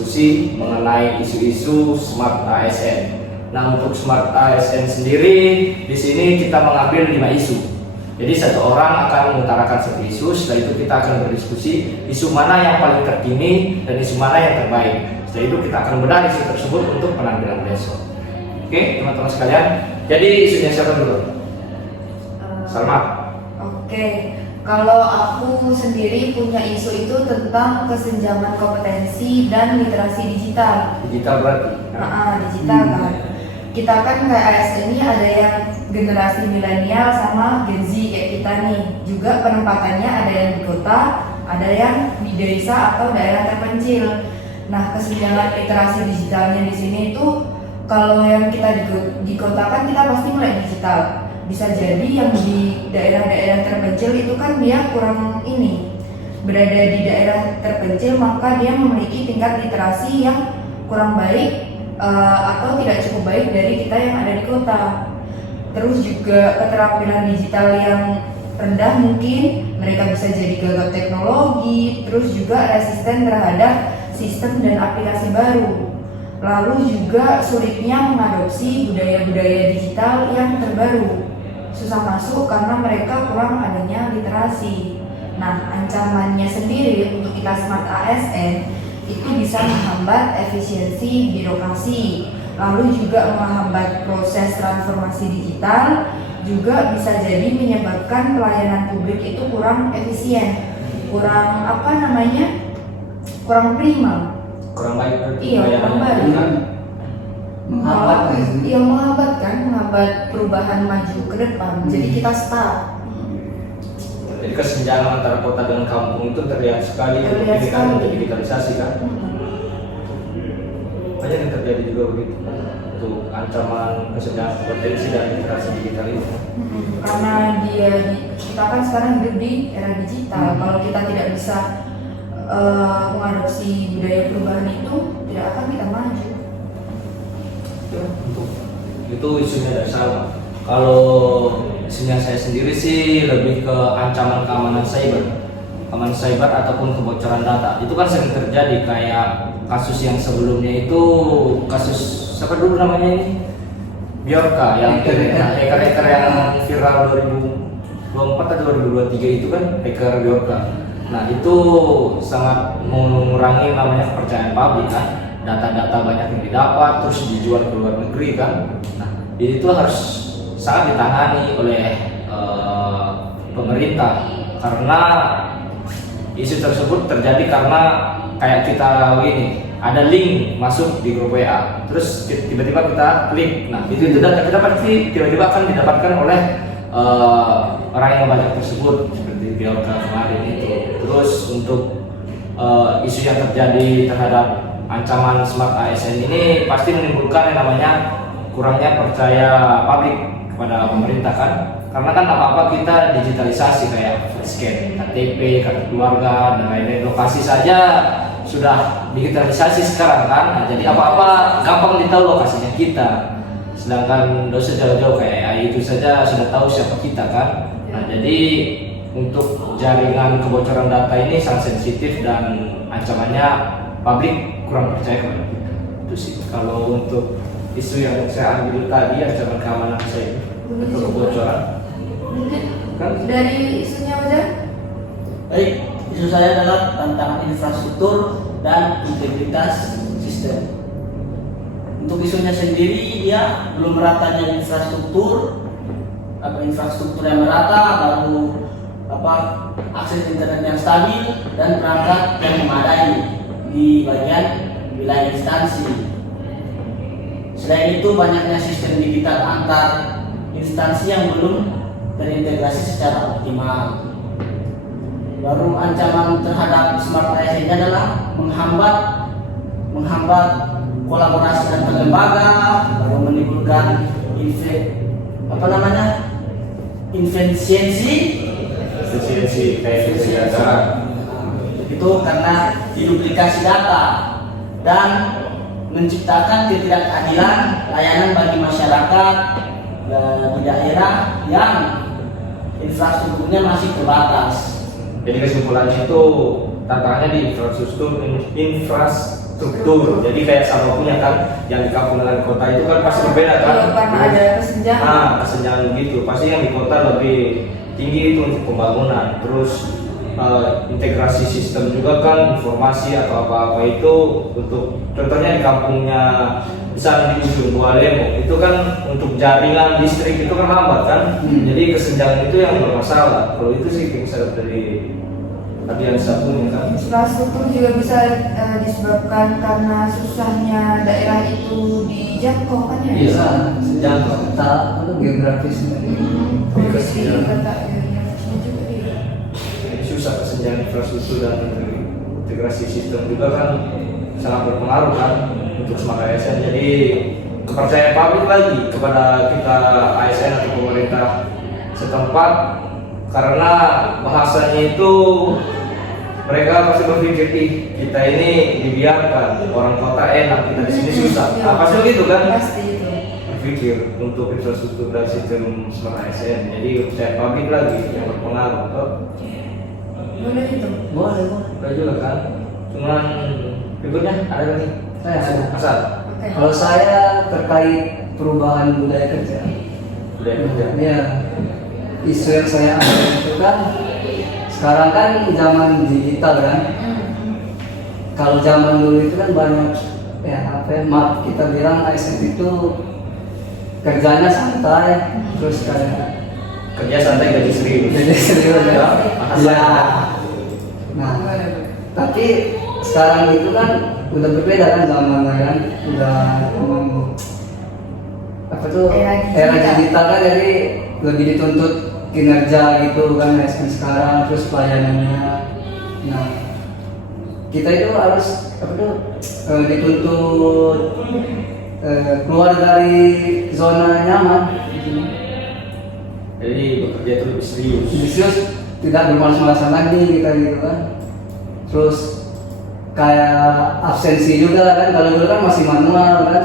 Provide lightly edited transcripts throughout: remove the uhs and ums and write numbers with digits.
berdiskusi mengenai isu-isu Smart ASN. Nah, untuk Smart ASN sendiri di sini kita mengambil 5 isu. Jadi satu orang akan mengutarakan satu isu, setelah itu kita akan berdiskusi isu mana yang paling terkini dan isu mana yang terbaik. Setelah itu kita akan bedah isu tersebut untuk penampilan besok. Oke, teman-teman sekalian. Jadi isunya siapa dulu? Salma. Oke, kalau aku sendiri punya isu itu tentang kesenjangan kompetensi dan literasi digital. Digital berarti? Digital kan. Kita kan kayak ASN ini ada yang generasi milenial sama Gen Z kayak kita nih. Juga penempatannya ada yang di kota, ada yang di desa atau daerah terpencil. Nah, kesenjangan literasi digitalnya di sini itu kalau yang kita di kota kan kita pasti mulai digital. Bisa jadi yang di daerah-daerah terpencil itu kan dia kurang berada di daerah terpencil, maka dia memiliki tingkat literasi yang kurang baik atau tidak cukup baik dari kita yang ada di kota. Terus juga keterampilan digital yang rendah, mungkin mereka bisa jadi gagap teknologi, terus juga resisten terhadap sistem dan aplikasi baru. Lalu juga sulitnya mengadopsi budaya-budaya digital yang terbaru. Susah masuk karena mereka kurang adanya literasi. Nah, ancamannya sendiri untuk kita Smart ASN itu bisa menghambat efisiensi birokrasi, lalu juga menghambat proses transformasi digital, juga bisa jadi menyebabkan pelayanan publik itu kurang efisien, kurang prima. Kurang baik berarti. Iya, kurang baik. Menghambat perubahan maju ke depan. Jadi kita stuck. Jadi kesenjangan antara kota dan kampung itu terlihat sekali untuk digitalisasi kan. Banyak yang terjadi juga begitu. Untuk ancaman kesenjangan kompetensi dan literasi digital itu. Karena kita kan sekarang hidup di era digital. Kalau kita tidak bisa mengadopsi budaya perubahan itu, tidak akan kita maju. Itu isunya dari Salma. Kalau isunya saya sendiri sih lebih ke ancaman keamanan cyber ataupun kebocoran data. Itu kan sering terjadi, kayak kasus yang sebelumnya itu kasus siapa dulu namanya ini? Bjorka yang hacker yang viral 2024 atau 2023 itu kan, hacker Bjorka. Nah, itu sangat mengurangi namanya kepercayaan publik kan. Data-data banyak yang didapat terus dijual ke luar negeri kan. Nah, itu harus sangat ditangani oleh pemerintah, karena isu tersebut terjadi karena kayak kita ada link masuk di grup WA, terus tiba-tiba kita klik. Nah, itu data kita pasti tiba-tiba akan didapatkan oleh orang yang banyak tersebut, seperti Bjorka kemarin itu. Terus untuk isu yang terjadi terhadap ancaman Smart ASN ini pasti menimbulkan yang namanya kurangnya percaya publik kepada pemerintah kan. Karena kan apa-apa kita digitalisasi, kayak scan KTP, kartu keluarga, dan lain-lain. Lokasi saja sudah digitalisasi sekarang kan. Nah, jadi apa-apa gampang ditahu lokasinya kita. Sedangkan dosa jauh-jauh kayak AI itu saja sudah tahu siapa kita kan. Nah, jadi untuk jaringan kebocoran data ini sangat sensitif dan ancamannya publik kurang percaya kepada kita. Itu sih kalau untuk isu yang saya ambil tadi, ancaman keamanan saya itu kebocoran. Kan dari isunya aja. Baik, isu saya adalah tantangan infrastruktur dan integritas sistem. Untuk isunya sendiri, dia belum meratanya infrastruktur yang merata, lalu akses internet yang stabil dan perangkat yang memadai di bagian wilayah instansi. Selain itu, banyaknya sistem digital antar instansi yang belum terintegrasi secara optimal. Baru ancaman terhadap Smart ASN dah menghambat kolaborasi antar lembaga, lalu menimbulkan inefisiensi data. Itu karena diduplikasi data dan menciptakan ketidakadilan layanan bagi masyarakat di daerah yang infrastrukturnya masih terbatas. Jadi kesimpulannya itu tantangannya di infrastruktur struktur. Jadi kayak sama punya kan, yang di kampung dengan kota itu kan pasti berbeda kan. Iya, karena ada kesenjangan. Kesenjangan gitu. Pasti yang di kota lebih tinggi itu untuk pembangunan. Terus integrasi sistem juga kan, informasi atau apa-apa itu untuk contohnya di kampungnya misal di ujung Bualemo itu kan untuk jaringan listrik itu kan lambat kan. Jadi kesenjangan itu yang bermasalah. Kalau itu sih bisa dari Aliansa punya kan. Infrastruktur juga bisa disebabkan karena susahnya daerah itu dijangkau kan ya? Bisa sejauh tak itu geografisnya. Kondisi kata geografisnya juga ya. Jadi susah kesenjangan infrastruktur dan integrasi sistem juga kan sangat berpengaruh kan untuk smart ASN. Jadi kepercayaan publik lagi kepada kita ASN atau pemerintah setempat, karena bahasanya itu mereka pasti berpikir kita ini dibiarkan orang kota enak, kita di sini susah. Pasti begitu kan? Pasti itu. Berpikir untuk infrastruktur dan sistem smart ASN. Jadi kepercayaan publik lagi yang berpengaruh. Boleh itu. Boleh. Udah juga kan? Cuman berikutnya ada lagi. Saya ada. Asal. Oke. Kalau saya terkait perubahan budaya kerja. Udah kerja. Ya, isu yang saya ambil itu kan sekarang kan zaman digital kan. Kalau zaman dulu itu kan banyak maaf kita bilang ASN itu kerjanya santai, terus kayak Kerja santai gaji serius. jadi serius ya. Bahasa. Nah, tapi sekarang itu kan udah berbeda kan zamannya kan, udah memang apa tuh era digital kan, jadi lebih dituntut kinerja gitu kan ASN sekarang, terus pelayanannya. Nah, kita itu harus apa tuh dituntut keluar dari zona nyaman gitu. Jadi bekerja itu lebih serius. Serius, tidak bermalas-malasan lagi kita gitu kan. Terus kayak absensi juga kan, kalau dulu kan masih manual kan.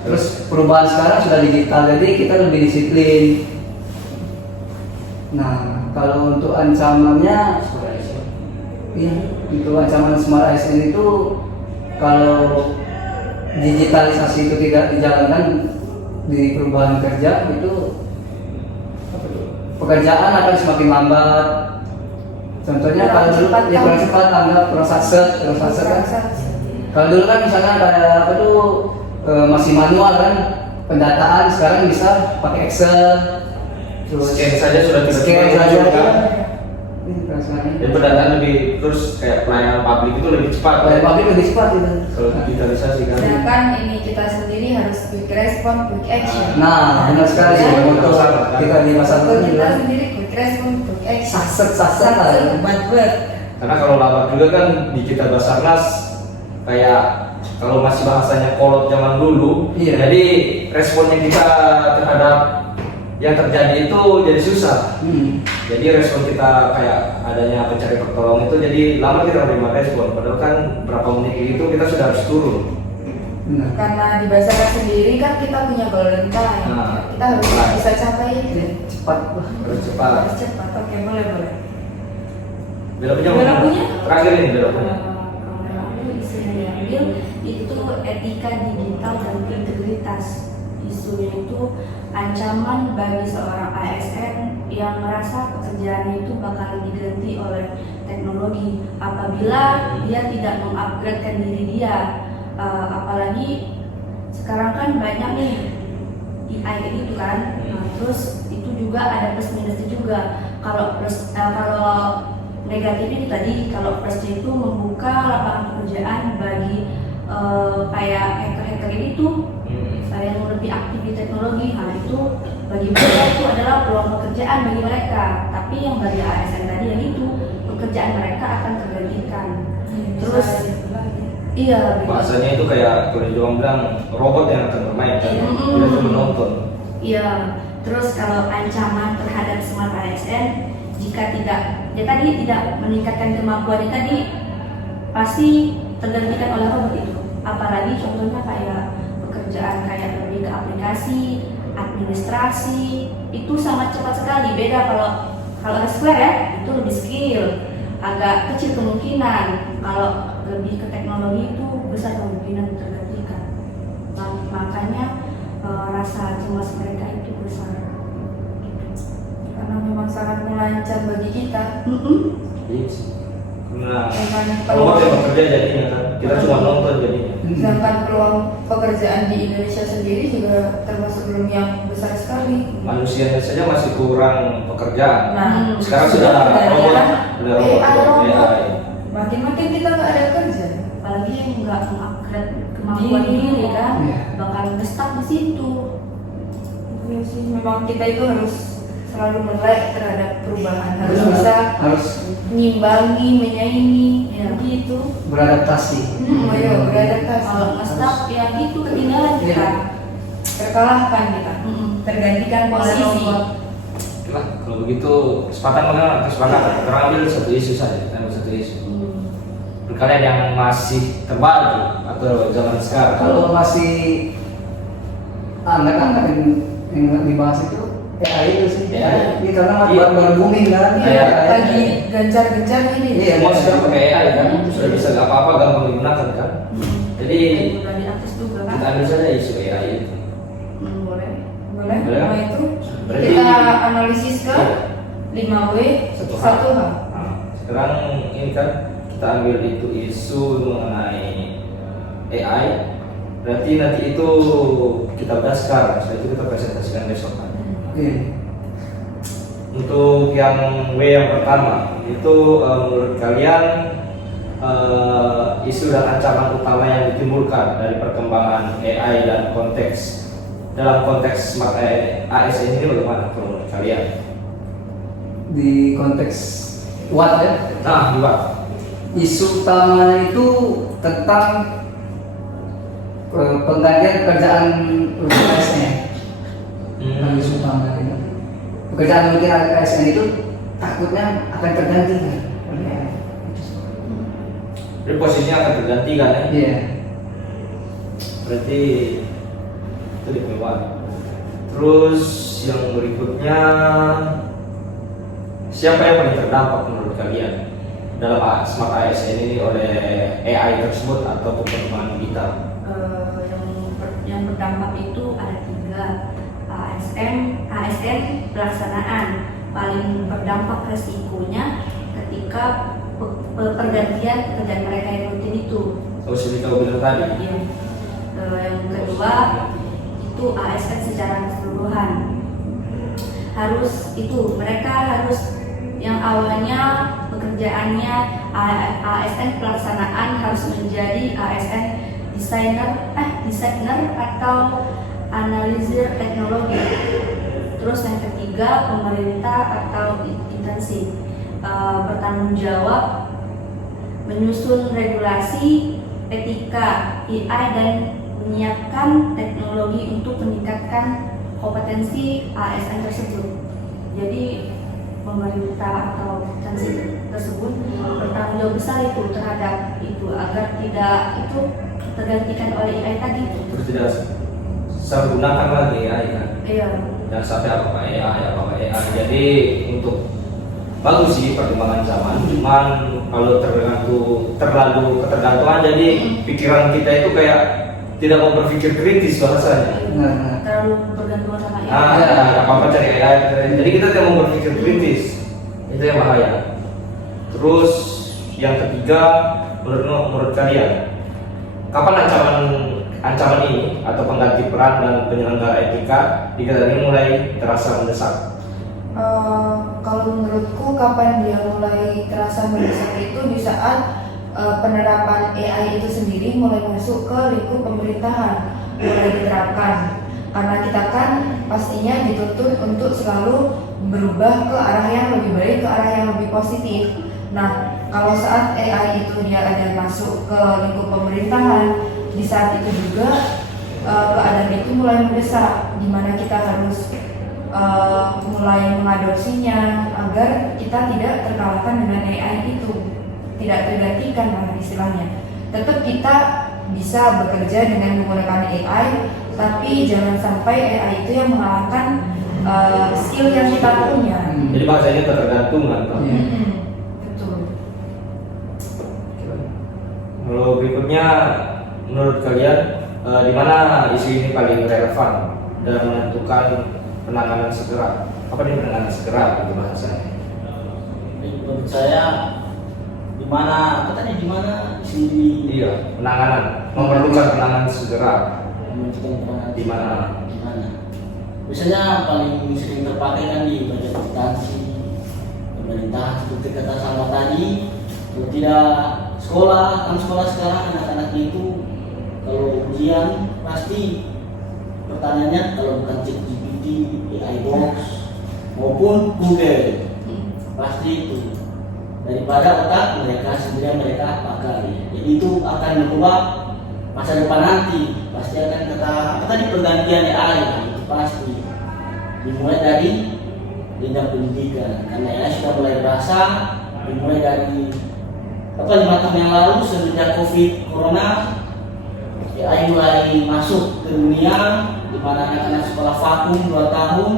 Terus perubahan sekarang sudah digital, jadi kita lebih disiplin. Nah, kalau untuk ancamannya, iya, untuk ancaman smart ASN itu kalau digitalisasi itu tidak dijalankan di perubahan kerja itu pekerjaan akan semakin lambat. Contohnya kalau dulu ya kurang cepat, anggap kurang satset kan. Kalau dulu kan misalnya kayak apa tuh masih manual kan pendataan, sekarang bisa pakai Excel. Terus Scan saja sudah scan tiba-tiba saja muncul, kan? Dan kan. pendataan lebih, terus kayak pelayanan publik itu lebih cepat. Pelayanan publik lebih cepat itu. Kalau digitalisasi kan. Sedangkan ini kita sendiri harus quick response, quick action. Nah, benar sekali Ya. untuk kita di masa Kalau depan kita juga. sendiri quick response, quick action. Saset lah. Buat. Karena kalau lambat juga kan di kita Basarnas kayak kalau masih bahasanya kolot zaman dulu, Iya. jadi responnya kita terhadap yang terjadi itu jadi susah. Jadi respon kita kayak adanya pencari pertolongan itu jadi lama kita menerima respon. Padahal kan berapa menit itu kita sudah harus turun. Benar. Karena di Basarnas sendiri kan kita punya golden time. Nah. Kita harus bisa capai itu. Cepat. Harus cepat. Harus cepat. Oke, boleh. Bela punya. Bela punya? Terakhir ini bela punya. Kalau aku isu yang diambil itu etika digital dan integritas. Isunya itu ancaman bagi seorang ASN yang merasa pekerjaannya itu bakal diganti oleh teknologi apabila dia tidak mengupgradekan diri dia. Apalagi sekarang kan banyak nih AI itu kan. Nah, terus itu juga ada plus minusnya juga. Kalau negatifnya itu tadi, kalau plusnya itu membuka lapangan pekerjaan bagi kayak hacker-hacker ini tuh yang lebih aktif di teknologi. Nah, itu bagi mereka itu adalah peluang pekerjaan bagi mereka. Tapi yang bagi ASN tadi yang itu pekerjaan mereka akan tergantikan. Terus iya, Bahasanya itu kayak kalau di orang bilang robot yang akan bermain kan. Dia cuma menonton. iya. Terus kalau ancaman terhadap smart ASN, jika tadi tidak meningkatkan kemampuannya tadi, pasti tergantikan oleh robot itu. Apalagi contohnya kayak pekerjaan kayak lebih ke aplikasi, administrasi, itu sangat cepat sekali. Beda kalau hardware ya, itu lebih skill, agak kecil kemungkinan. Kalau lebih ke teknologi itu besar kemungkinan tergantikan. Makanya rasa cemas mereka itu besar. Karena memang sangat mengancam bagi kita. Iya sih. Karena Dengan kalau peluang, mau bekerja jadinya kan kita cuma nonton jadinya. sedangkan peluang pekerjaan di Indonesia sendiri juga termasuk belum yang besar sekali. Manusianya saja masih kurang pekerjaan. Nah, Sekarang sudah robot, udah robot, robot. AI. Makin-makin kita nggak ada kerja. Apalagi yang nggak mengupgrade kemampuan diri kan, Iya. bakal nge-stuck di situ. Iya sih, memang kita itu harus selalu melek terhadap perubahan, harus Benar. bisa Harus ngimbangi, menyaingi, Ya. begitu. beradaptasi. Ayo beradaptasi. Kalau nge-stuck ya gitu ketinggalan kita. Iya. Terkalahkan kita, tergantikan Oleh posisi. robot. Oke lah, kalau begitu kesepakatan kita ambil satu isu saja, ambil satu isu. Kalian yang masih terbaru atau zaman sekarang, Kalau masih anak-anak yang dibahas itu AI itu sih. AI. Iya, karena Iya. baru booming kan. Iya, lagi gencar-gencar ini. Iya. semua sudah pakai AI kan, sudah bisa apa-apa gampang digunakan kan. Jadi Udah diakses juga kan? kita ambil saja isu AI itu. Boleh. Boleh, Boleh. nah itu Berarti- kita analisis ke Iya. 5W, 1H. 1H. Nah, sekarang ini kan kita ambil itu isu mengenai AI. Berarti nanti itu kita bahas sekarang, setelah itu kita presentasikan besok kan. Iya. Untuk yang W yang pertama itu menurut kalian isu dan ancaman utama yang ditimbulkan dari perkembangan AI dan dalam konteks smart ASN ini bagaimana menurut kalian? Di konteks what ya? Nah, dua. Isu utamanya itu tentang penggantian pekerjaan ASN. Isu utamanya itu. Pekerjaan mungkin ASN itu takutnya akan tergantikan oleh AI. Jadi posisinya akan tergantikan ya. Iya. Berarti itu di bawah. Terus yang berikutnya, siapa yang paling terdampak menurut kalian dalam smart ASN ini oleh AI tersebut atau perkembangan digital? Yang berdampak itu ada 3. ASN pelaksanaan paling berdampak resikonya ketika pergantian pekerjaan mereka yang rutin itu. Kalau sudah kau bilang tadi. Ya. Yang kedua itu ASN secara keseluruhan mereka harus yang awalnya pekerjaannya ASN pelaksanaan harus menjadi ASN designer atau analisis teknologi. Terus yang ketiga pemerintah atau instansi bertanggung jawab menyusun regulasi etika AI dan menyiapkan teknologi untuk meningkatkan kompetensi ASN tersebut. Jadi pemerintah atau instansi tersebut bertanggung jawab besar itu terhadap itu agar tidak itu tergantikan oleh AI tadi. Terus tidak saya gunakan lagi AI kan. Iya. Jangan sampai apa AI. Jadi untuk bagus sih perkembangan zaman, cuman kalau terlalu ketergantungan, jadi pikiran kita itu kayak tidak mau berpikir kritis bahasanya. Nah, Terlalu bergantung sama AI. Apa-apa cari AI. Jadi kita tidak mau berpikir kritis, itu yang bahaya. Terus yang ketiga, menurut kalian, kapan ancaman ini atau pengganti peran dan penyelenggara etika ini mulai terasa mendesak? Kalau menurutku kapan dia mulai terasa mendesak itu di saat penerapan AI itu sendiri mulai masuk ke lingkup pemerintahan, mulai diterapkan. Karena kita kan pastinya dituntut untuk selalu berubah ke arah yang lebih baik, ke arah yang lebih positif. Nah, kalau saat AI itu dia ada masuk ke lingkup pemerintahan, di saat itu juga keadaan itu mulai mendesak, di mana kita harus mulai mengadopsinya agar kita tidak terkalahkan dengan AI itu, tidak tergantikan malah istilahnya. Tetap kita bisa bekerja dengan menggunakan AI, tapi jangan sampai AI itu yang mengalahkan skill yang kita punya. Jadi bahasanya ketergantungan. Iya. Betul. Kalau berikutnya menurut kalian di mana isu ini paling relevan dan menentukan penanganan segera? Apa nih penanganan segera itu bahasanya? Menurut saya di mana isu ini Iya, penanganan memerlukan penanganan segera menentukan di mana? Biasanya paling sering terpakai kan di bagian instansi pemerintah seperti kata Salma tadi. Kalau tidak sekolah, kan sekolah sekarang anak-anak itu kalau ujian pasti pertanyaannya kalau bukan ChatGPT, AI box maupun Google pasti itu daripada otak mereka sendiri mereka pakai. Jadi itu akan mengubah masa depan nanti. Pasti akan kata apa tadi pergantian AI itu pasti dimulai dari jenjang pendidikan karena AI sudah mulai berasa dimulai dari 5 tahun yang lalu semenjak COVID Corona. AI mulai masuk ke dunia di mana anak-anak sekolah vakum 2 tahun,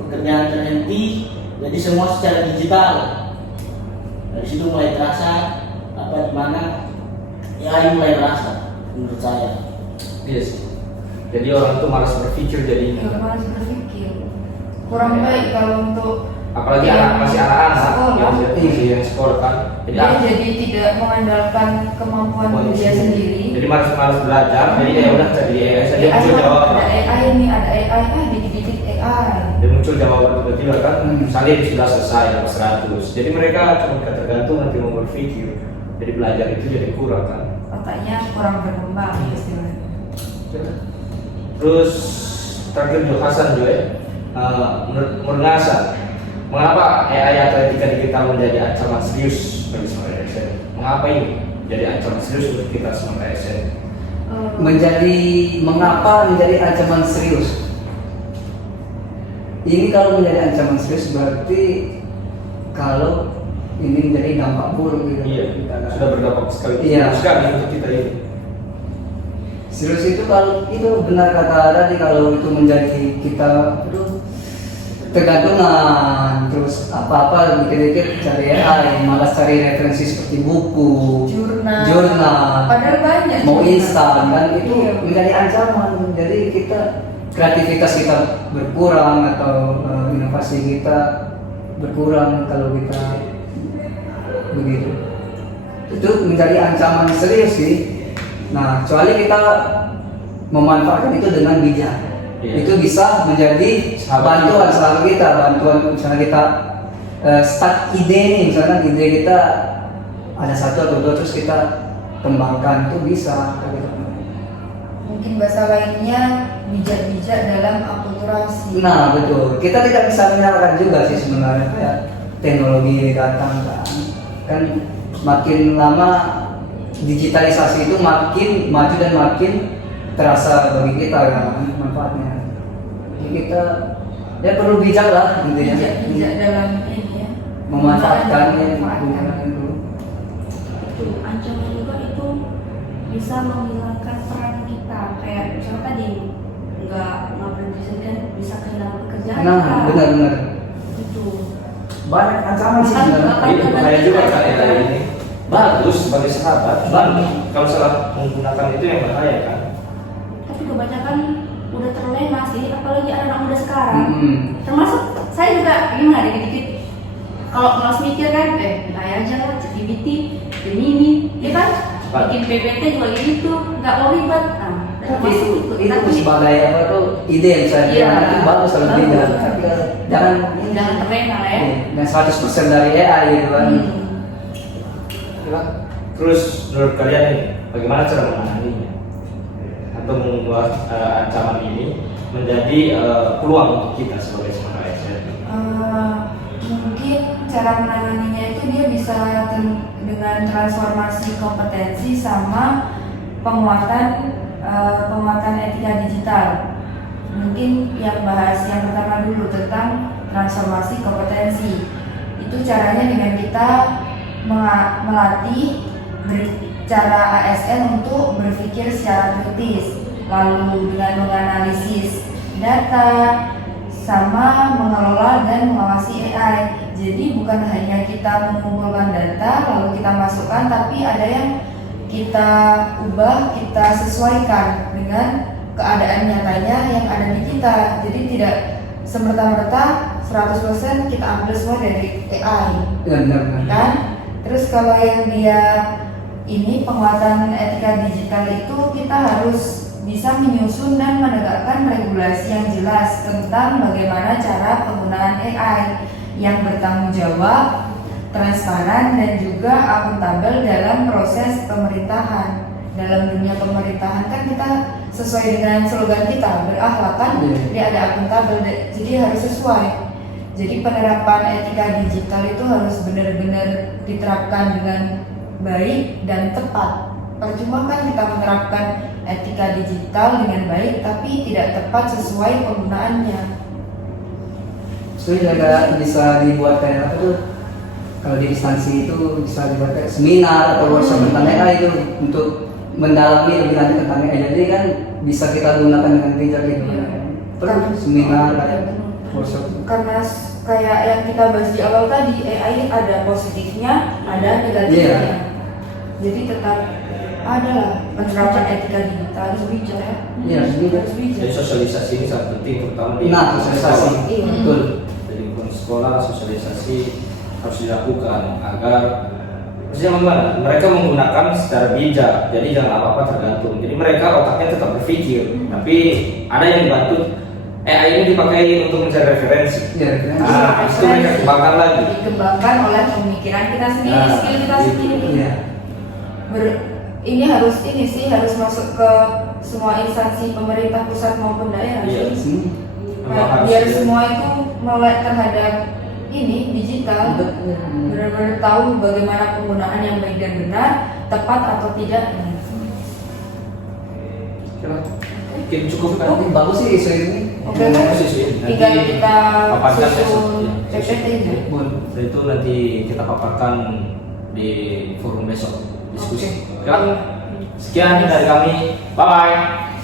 pekerjaan terhenti, jadi semua secara digital. Dari situ mulai terasa di mana AI mulai berasa menurut saya. Iya sih. Jadi orang tuh malas berpikir jadinya. Malas berpikir. Kurang baik kalau untuk Apalagi yang masih anak-anak sekolah. yang sekolah kan. Dia jadi tidak mengandalkan kemampuan dia sendiri. Jadi malas belajar. Jadi ya udah jadi AI saja muncul jawaban. Ada AI ini, ada AI dikit-dikit AI. Dan muncul jawaban tiba-tiba kan. Misalnya sudah selesai dapat 100. Jadi mereka cuma tergantung nanti mau berpikir. Jadi belajar itu jadi kurang kan. Otaknya kurang berkembang istilahnya. Terus terakhir Jo Hasan Jo ya. Menurut Hasan, mengapa AI atau etika digital menjadi ancaman serius bagi smart ASN? Mengapa ini jadi ancaman serius untuk kita smart ASN? Mengapa menjadi ancaman serius? Ini kalau menjadi ancaman serius berarti kalau ini menjadi dampak buruk gitu. Iya, sudah berdampak sekali. Iya. Sekali untuk kita ini. Serius itu kalau itu benar kata tadi kalau itu menjadi kita tergantungan terus apa-apa dikit-dikit cari AI, malas cari referensi seperti buku, jurnal, Padahal banyak. mau instan kan itu Iya. menjadi ancaman. Jadi kita kreativitas kita berkurang atau inovasi kita berkurang kalau kita begitu. Itu menjadi ancaman serius sih. Nah, kecuali kita memanfaatkan itu dengan bijak. Iya. Itu bisa menjadi bantuan selalu kita, bantuan misalnya kita start ide nih, misalnya ide kita ada 1 atau 2 terus kita kembangkan itu bisa. Mungkin bahasa lainnya bijak-bijak dalam akulturasi. Nah betul, kita tidak bisa menyalahkan juga sih sebenarnya ya, teknologi datang kan makin lama digitalisasi itu makin maju dan makin terasa bagi kita kan manfaatnya. Jadi kita ya perlu bijak lah intinya. Bijak dalam ini ya. Memanfaatkannya. Itu ancaman juga itu bisa menghilangkan peran kita kayak misalnya tadi nggak berhenti kan bisa kehilangan pekerjaan Nah kita. benar-benar Itu banyak ancaman sih sebenarnya. Ini bahaya juga kan AI ini. Bagus sebagai sahabat, kalau salah menggunakan itu yang bahaya kan. tapi kebanyakan udah terlena sih, apalagi anak muda sekarang. Termasuk Saya juga gimana dikit-dikit kalau malas mikir kan, nilai aja lah, ChatGPT, Gemini, ya kan? Bikin PPT juga gitu, nggak mau ribet. Nah, tapi termasuk itu sebagai apa tuh ide yang saya Iya. bilang itu bagus kalau Bagus. tidak, tapi jangan jangan terlena lah ya. dan 100% dari AI gitu kan. Terus menurut kalian nih, bagaimana cara menanganinya atau membuat ancaman ini menjadi peluang untuk kita sebagai smart ASN? Mungkin cara menanganinya itu dia bisa dengan transformasi kompetensi sama penguatan etika digital. Mungkin yang bahas yang pertama dulu tentang transformasi kompetensi. Itu caranya dengan kita melatih cara ASN untuk berpikir secara kritis, lalu dengan menganalisis data, sama mengelola dan mengawasi AI. Jadi bukan hanya kita mengumpulkan data lalu kita masukkan, tapi ada yang kita ubah, kita sesuaikan dengan keadaan nyatanya yang ada di kita. Jadi tidak semerta-merta 100% kita ambil semua dari AI, Ya, benar. kan? Terus kalau yang dia ini penguatan etika digital itu kita harus bisa menyusun dan menegakkan regulasi yang jelas tentang bagaimana cara penggunaan AI yang bertanggung jawab, transparan, dan juga akuntabel dalam proses pemerintahan. Dalam dunia pemerintahan kan kita sesuai dengan slogan kita, berakhlak kan, dia ada akuntabel, jadi harus sesuai. Jadi penerapan etika digital itu harus benar-benar diterapkan dengan baik dan tepat. Percuma kan kita menerapkan etika digital dengan baik tapi tidak tepat sesuai penggunaannya. So juga bisa dibuat kayak apa tuh? Kalau di instansi itu bisa dibuat kayak seminar atau workshop tentang AI itu untuk mendalami lebih lanjut tentang AI. Jadi kan bisa kita gunakan dengan bijak gitu. Terus seminar kayak workshop. Karena kayak yang kita bahas di awal tadi, AI ada positifnya, ada negatifnya. Jadi tetap ada lah penerapan etika digital, harus bijak ya. Iya, harus bijak. Harus bijak. Jadi sosialisasi ini sangat penting, terutama di Nah, sosialisasi. sekolah. Iya. Betul. Jadi di sekolah sosialisasi harus dilakukan agar maksudnya bagaimana? Mereka menggunakan secara bijak, jadi jangan apa-apa tergantung. Jadi mereka otaknya tetap berpikir, tapi ada yang dibantu. AI ini dipakai untuk mencari referensi. Iya, referensi. Nah, itu mereka kembangkan lagi. Dikembangkan oleh pemikiran kita sendiri, Nah, skill kita gitu. sendiri. Iya. Ini harus masuk ke semua instansi pemerintah pusat maupun daerah. Iya. Sini. Memang Biar harus- semua itu melek terhadap ini digital, benar-benar tahu bagaimana penggunaan yang baik dan benar, tepat atau tidaknya. Mungkin cukup kan? Tapi bagus sih isu ini. Oke, Bagus isu ini. tinggal Nanti kita paparkan besok. susun Ya, PPT-nya. Boleh. Setelah itu nanti kita paparkan di forum besok diskusi. Oke. Oke. Sekian dari kami. Bye bye.